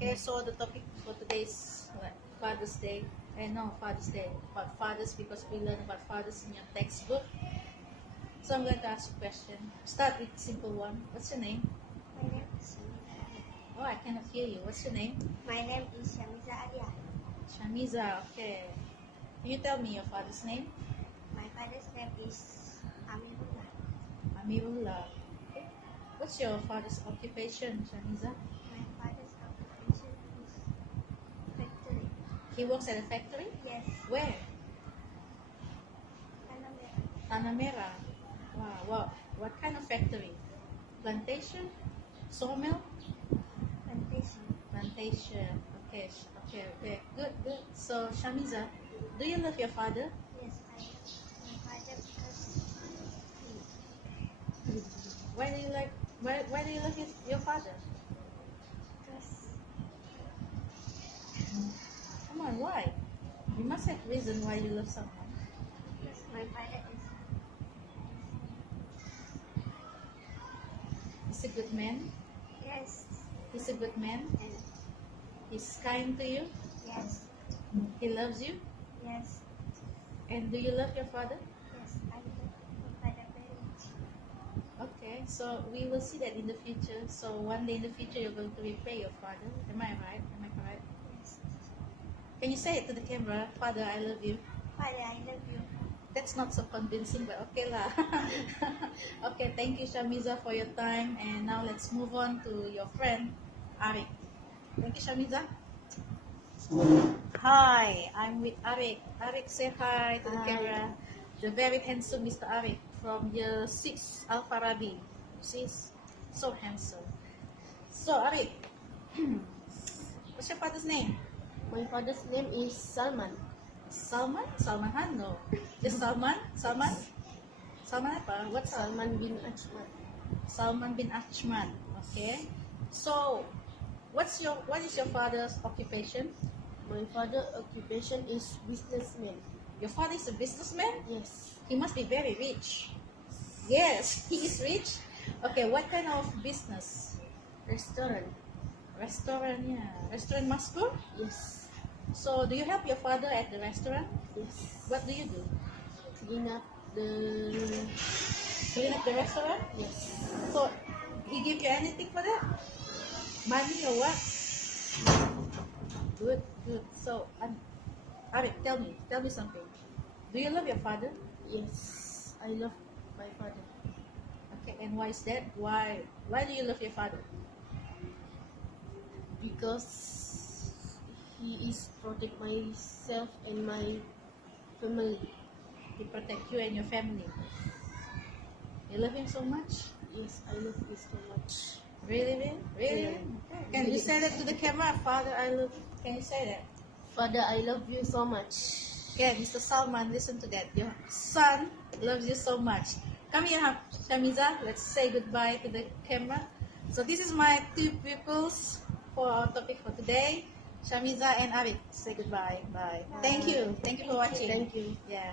Okay, so the topic for today's Father's Day, no Father's Day, about fathers because we learn about fathers in your textbook. So I'm going to ask you a question. Start with simple one. What's your name? My name is Shamiza Alia. Oh, I cannot hear you. What's your name? My name is Shamiza Alia. Shamiza. Okay. Can you tell me your father's name? My father's name is Amirullah. Amirullah. Okay. What's your father's occupation, Shamiza? My father's occupation is factory. He works at a factory? Yes. Where? Panamera. Tanah Merah. Wow. What kind of factory? Plantation? Sawmill? Plantation. Okay. Good. So, Shamiza, do you love your father? Yes, I love my father because Why do you love your father? Come on, why? You must have reason why you love someone. because my father He's a good man. yes, He's a good man. and He's kind to you. yes, He loves you. yes, And do you love your father? yes, I love my father very much. Okay, so we will see that in the future. So one day in the future, you're going to repay your father. Am I right? Am I correct? Yes. Can you say it to the camera? Father, I love you. Father, I love you. That's not so convincing, but okay lah. Okay, thank you, Shamiza, for your time. And now let's move on to your friend, Arik. Thank you, Shamiza. Hi, I'm with Arik. Arik, say hi to the Hi. camera. The very handsome Mr. Arik from year 6 Al-Farabi. She's so handsome. So, Arik, what's your father's name? My father's name is Salman. Salman? Salman Han? No. Just Salman? Salman apa? What's Salman bin Ajman. Salman bin Achman. Okay. So, what is your father's occupation? My father's occupation is businessman. Your father is a businessman? Yes. He must be very rich. Yes, he is rich. Okay, what kind of business? Restaurant. Restaurant, yeah. Restaurant Maskur? Yes. So, do you help your father at the restaurant? Yes. What do you do? Clean up the. Clean up the restaurant? Yes. So, he give you anything for that? Money or what? Good. So, Arik, tell me something. Do you love your father? Yes. I love my father Okay, and why is that? Why do you love your father? because he is protect myself and my family. He protect you and your family. You love him so much? Yes, I love you so much. Really? Yeah. Can you say that to the camera? Father, I love you. Can you say that? Father, I love you so much. Yeah, Mr. Salman, listen to that. Your son loves you so much. Come here, Shamiza. Let's say goodbye to the camera. So this is my two pupils for our topic for today. Shamiza and Arik. Say goodbye. Bye. Thank you. Thank you for watching. Thank you. Yeah.